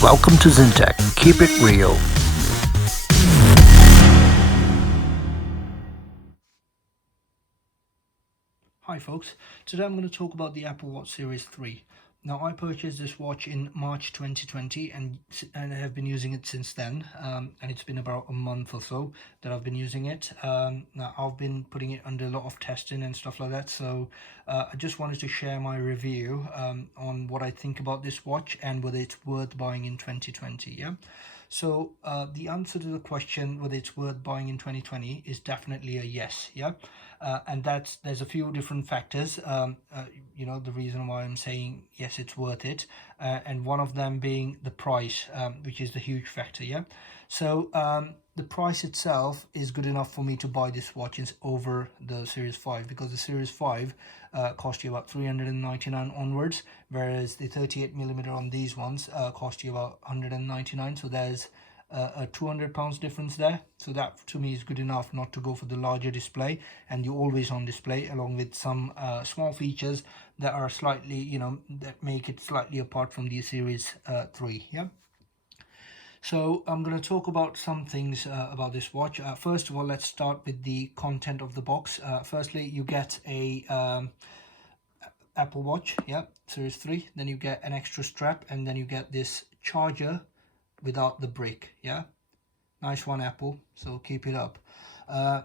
Welcome to Zintech. Keep it real. Hi folks, today I'm going to talk about the Apple Watch Series 3. Now I purchased this watch in March 2020 and I have been using it since then, and it's been about a month or so that I've been using it. Now I've been putting it under a lot of testing and stuff like that, so I just wanted to share my review on what I think about this watch and whether it's worth buying in 2020. Yeah. So the answer to the question whether it's worth buying in 2020 is definitely a yes. Yeah. And there's a few different factors. The reason why I'm saying yes, it's worth it, and one of them being the price, which is the huge factor. Yeah. So the price itself is good enough for me to buy this watch is over the Series 5, because the Series 5 cost you about 399 onwards, whereas the 38mm on these ones cost you about 199. So there's a £200 difference there. So that to me is good enough not to go for the larger display and the always on display, along with some small features that are slightly, that make it slightly apart from the Series 3. Yeah. So I'm going to talk about some things about this watch. First of all, let's start with the content of the box. Firstly, you get a Apple Watch, yeah, Series 3. Then you get an extra strap, and then you get this charger without the brick. Yeah, nice one, Apple. So keep it up.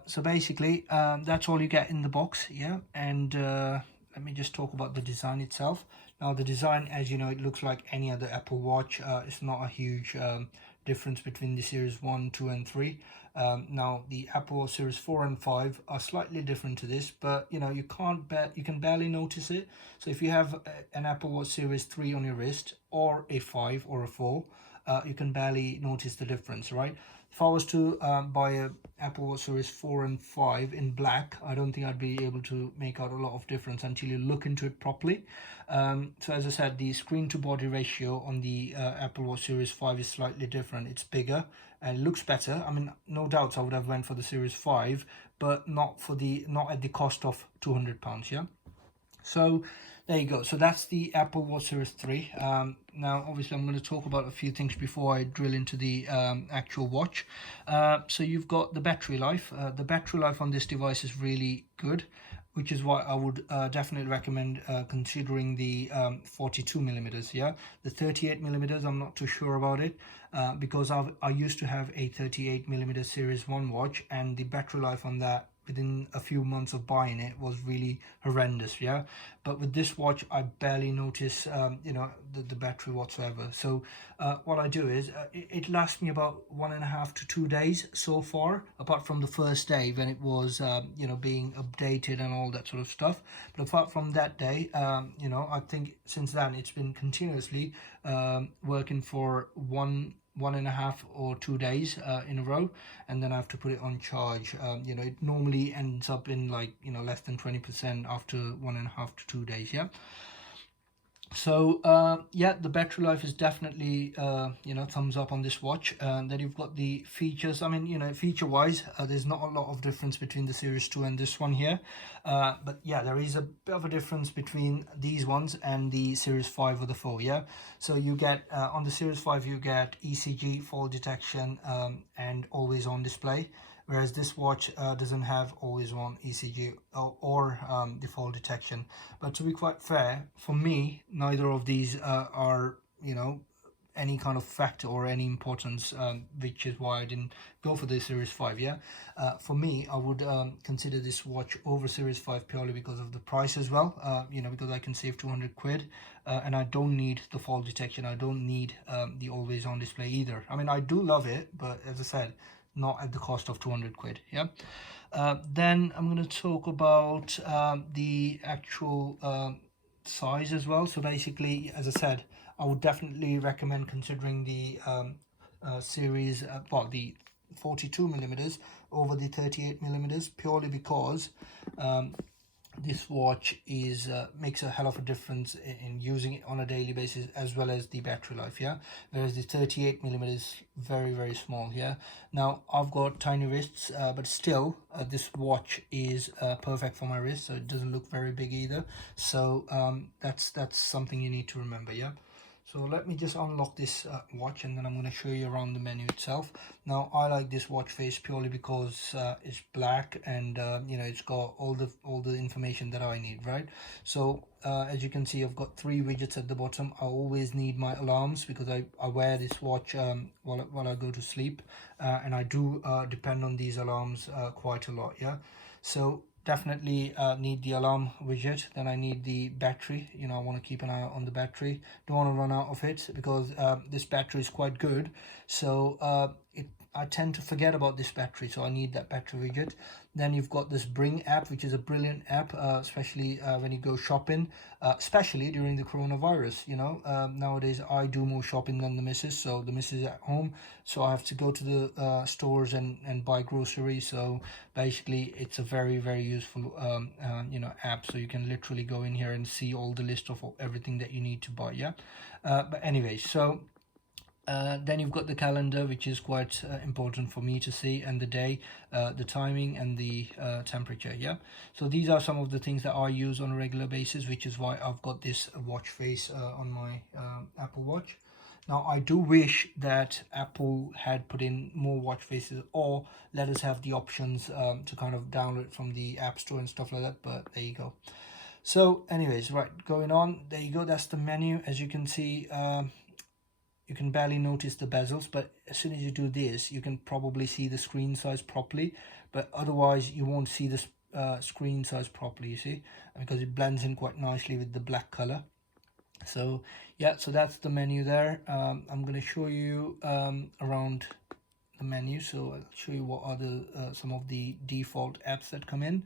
So basically, that's all you get in the box. Yeah, and let me just talk about the design itself. Now the design, as you know, it looks like any other Apple Watch. It's not a huge difference between the Series 1, 2 and 3. Now the Apple Series 4 and 5 are slightly different to this, but you can barely notice it. So if you have an Apple Watch Series 3 on your wrist, or a 5 or a 4, you can barely notice the difference, right? If I was to buy a Apple Watch Series 4 and 5 in black, I don't think I'd be able to make out a lot of difference until you look into it properly. So as I said, the screen to body ratio on the Apple Watch Series 5 is slightly different. It's bigger and it looks better. I mean, no doubts I would have went for the Series 5, but not at the cost of £200, yeah? So there you go. So that's the Apple Watch Series 3. Now, obviously, I'm going to talk about a few things before I drill into the actual watch. So you've got the battery life. The battery life on this device is really good, which is why I would definitely recommend considering the 42mm. Yeah, the 38mm, I'm not too sure about it, because I used to have a 38mm Series 1 watch, and the battery life on that within a few months of buying it was really horrendous. Yeah, but with this watch I barely notice the battery whatsoever. So what I do is it lasts me about 1.5 to 2 days so far, apart from the first day when it was being updated and all that sort of stuff. But apart from that day, I think since then it's been continuously working for 1.5 or 2 days in a row, and then I have to put it on charge. It normally ends up in less than 20% after 1.5 to 2 days. Yeah. So yeah, the battery life is definitely thumbs up on this watch. Then you've got the features. I mean, feature wise, there's not a lot of difference between the Series 2 and this one here, but yeah, there is a bit of a difference between these ones and the Series 5 or the 4. Yeah, so you get on the Series 5 you get ECG, fall detection, and always on display, whereas this watch doesn't have always on ECG or the fall detection. But to be quite fair, for me, neither of these are any kind of factor or any importance, which is why I didn't go for the Series 5. Yeah, for me, I would consider this watch over Series 5 purely because of the price as well. Because I can save 200 quid, and I don't need the fall detection. I don't need the always on display either. I mean, I do love it, but as I said, not at the cost of 200 quid. Yeah. Then I'm going to talk about the actual size as well. So basically, as I said, I would definitely recommend considering the series, the 42mm over the 38mm, purely because this watch is makes a hell of a difference in using it on a daily basis, as well as the battery life. Yeah, whereas the 38mm is very, very small. Yeah, now I've got tiny wrists, but still this watch is perfect for my wrist, so it doesn't look very big either. So that's something you need to remember. Yeah. So let me just unlock this watch, and then I'm going to show you around the menu itself. Now I like this watch face purely because it's black, and you know, it's got all the information that I need, right? So as you can see, I've got 3 widgets at the bottom. I always need my alarms because I wear this watch while I go to sleep, and I do depend on these alarms quite a lot, yeah. So definitely need the alarm widget. Then I need the battery. You know, I want to keep an eye on the battery, don't want to run out of it, because this battery is quite good. So I tend to forget about this battery, so I need that battery widget. Then you've got this Bring app, which is a brilliant app, especially when you go shopping, especially during the coronavirus. You know, nowadays I do more shopping than the missus, so the missus is at home, so I have to go to the stores and buy groceries. So basically it's a very, very useful you know, app. So you can literally go in here and see all the list of everything that you need to buy, yeah. But anyway, so then you've got the calendar, which is quite important for me to see, and the day, the timing, and the temperature, yeah. So these are some of the things that I use on a regular basis, which is why I've got this watch face on my Apple Watch. Now I do wish that Apple had put in more watch faces, or let us have the options to kind of download from the App Store and stuff like that, but there you go. So anyways, right, going on, there you go, that's the menu. As you can see, you can barely notice the bezels, but as soon as you do this, you can probably see the screen size properly, but otherwise you won't see the screen size properly, you see, because it blends in quite nicely with the black color. So yeah, so that's the menu there. I'm going to show you around the menu, so I'll show you what are the some of the default apps that come in.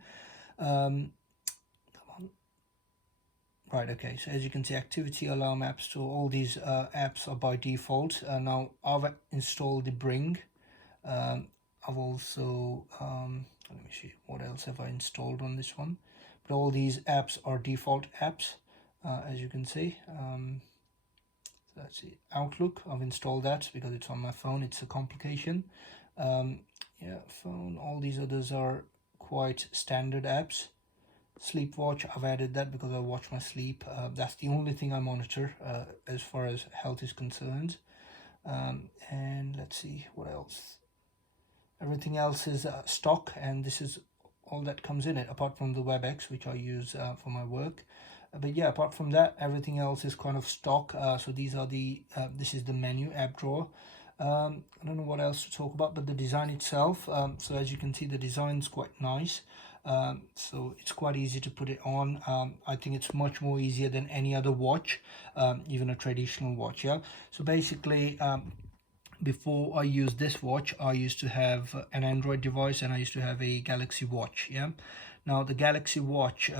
Right, okay, so as you can see, activity, alarm, app store, all these apps are by default. Now I've installed the Bring. I've also let me see, what else have I installed on this one, but all these apps are default apps, as you can see. So let's see, Outlook, I've installed that because it's on my phone. It's a complication. Yeah, phone, all these others are quite standard apps. Sleep watch, I've added that because I watch my sleep. That's the only thing I monitor as far as health is concerned. And let's see what else. Everything else is stock, and this is all that comes in it, apart from the WebEx, which I use for my work. But yeah, apart from that, everything else is kind of stock. So these are the this is the menu, app drawer. I don't know what else to talk about, but the design itself, so as you can see, the design is quite nice. So it's quite easy to put it on. I think it's much more easier than any other watch, even a traditional watch, yeah. So basically, before I used this watch, I used to have an Android device, and I used to have a Galaxy Watch, yeah. Now the Galaxy Watch,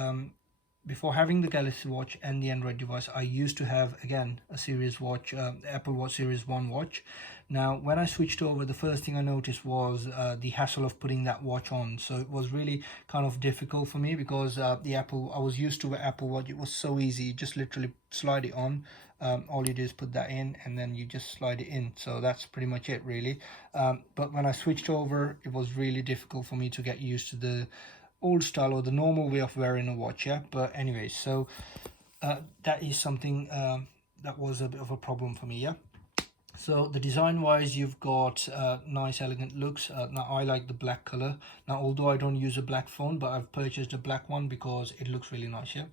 before having the Galaxy Watch and the Android device, I used to have, again, a Series Watch, Apple Watch Series 1 watch. Now when I switched over, the first thing I noticed was the hassle of putting that watch on. So it was really kind of difficult for me, because I was used to the Apple Watch. It was so easy, you just literally slide it on. All you do is put that in, and then you just slide it in. So that's pretty much it, really. But when I switched over, it was really difficult for me to get used to the old style, or the normal way of wearing a watch, yeah. But anyways, so that is something that was a bit of a problem for me, yeah. So the design wise, you've got nice elegant looks. Now I like the black color. Now although I don't use a black phone, but I've purchased a black one because it looks really nice, yeah.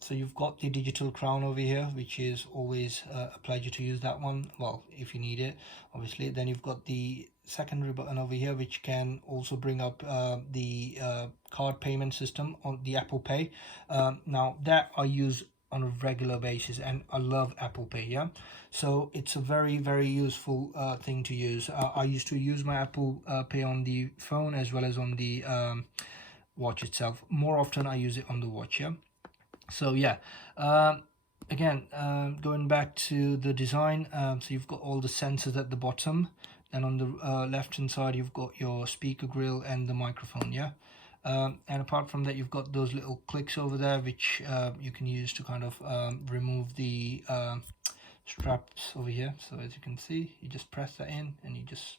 So you've got the digital crown over here, which is always a pleasure to use that one, well, if you need it, obviously. Then you've got the secondary button over here, which can also bring up the card payment system on the Apple Pay. Now that I use on a regular basis, and I love Apple Pay, yeah. So it's a very, very useful thing to use. I used to use my Apple Pay on the phone as well as on the watch itself. More often I use it on the watch, yeah. So yeah, again, going back to the design, so you've got all the sensors at the bottom, and on the left hand side you've got your speaker grill and the microphone, yeah. And apart from that, you've got those little clicks over there, which you can use to kind of remove the straps over here. So as you can see, you just press that in and you just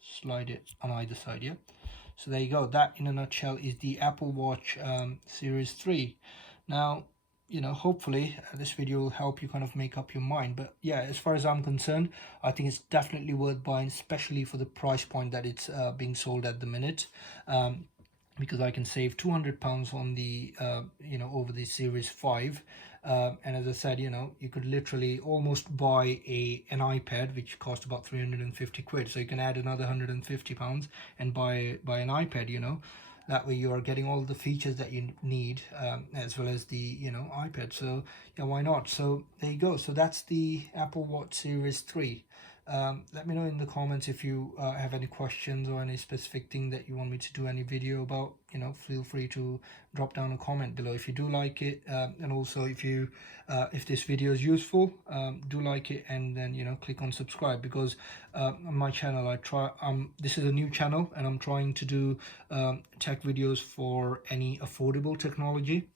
slide it on either side, yeah. So there you go. That in a nutshell is the Apple Watch Series 3. Now you know, hopefully this video will help you kind of make up your mind. But yeah, as far as I'm concerned, I think it's definitely worth buying, especially for the price point that it's being sold at the minute. Because I can save £200 on the you know, over the Series 5. And as I said, you know, you could literally almost buy an iPad which cost about 350 quid, so you can add another £150 and buy an iPad, you know. That way you are getting all the features that you need, as well as the, you know, iPad. So yeah, why not? So there you go. So that's the Apple Watch Series 3. Let me know in the comments if you have any questions or any specific thing that you want me to do any video about. You know, feel free to drop down a comment below if you do like it, and also if you if this video is useful, do like it, and then, you know, click on subscribe, because on my channel I try, this is a new channel and I'm trying to do tech videos for any affordable technology.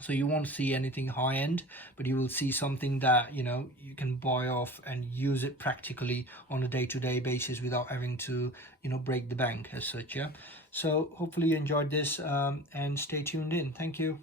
So you won't see anything high end, but you will see something that, you know, you can buy off and use it practically on a day-to-day basis without having to, you know, break the bank as such. Yeah, so hopefully you enjoyed this, and stay tuned in. Thank you.